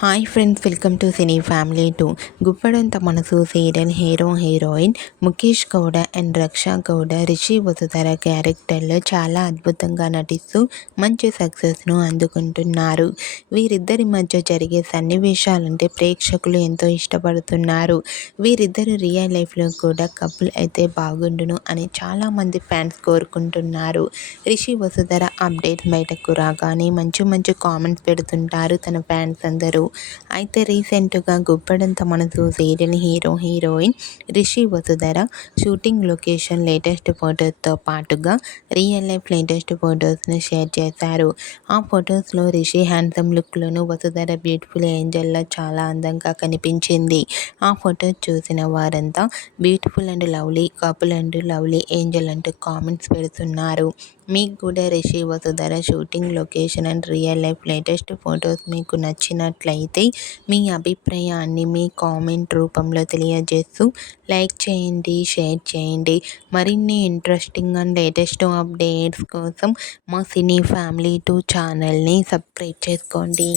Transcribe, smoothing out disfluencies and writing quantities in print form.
Hi friends, welcome to cine family 2. Guppedantha Manasu serial hero heroine Mukesh Gowda and Raksha Gowda Rishi Vasudhara క్యారెక్టర్లో చాలా అద్భుతంగా నటిస్తూ మంచి సక్సెస్ను అందుకుంటున్నారు. వీరిద్దరి మధ్య జరిగే సన్నివేశాలంటే ప్రేక్షకులు ఎంతో ఇష్టపడుతున్నారు. వీరిద్దరు రియల్ లైఫ్లో కూడా కపుల్ అయితే బాగుండును అని చాలామంది ఫ్యాన్స్ కోరుకుంటున్నారు. రిషి వసుధర అప్డేట్స్ బయటకు రాగానే మంచి మంచి కామెంట్స్ పెడుతుంటారు తన ఫ్యాన్స్ అందరూ. అయితే రీసెంట్గా Guppedantha Manasu serial hero heroine Rishi Vasudhara shooting location latest ఫొటోస్తో పాటుగా రియల్ లైఫ్ లేటెస్ట్ ఫొటోస్ను షేర్ చేశారు. ఆ ఫొటోస్లో రిషి హ్యాండ్సమ్ లుక్లోను, వసుధర బ్యూటిఫుల్ ఏంజల్లా చాలా అందంగా కనిపించింది. ఆ ఫొటోస్ చూసిన వారంతా beautiful and lovely couple and lovely angel అంటూ కామెంట్స్ పెడుతున్నారు. మీకు కూడా Rishi Vasudhara shooting location and real life latest photos మీకు నచ్చినట్లయితే మీ అభిప్రాయాన్ని మీ కామెంట్ రూపంలో తెలియజేస్తూ లైక్ చేయండి, షేర్ చేయండి. మరిన్ని ఇంట్రెస్టింగ్ అండ్ లేటెస్ట్ అప్డేట్స్ కోసం మా సినీ ఫ్యామిలీ 2 ఛానల్ని సబ్స్క్రైబ్ చేసుకోండి.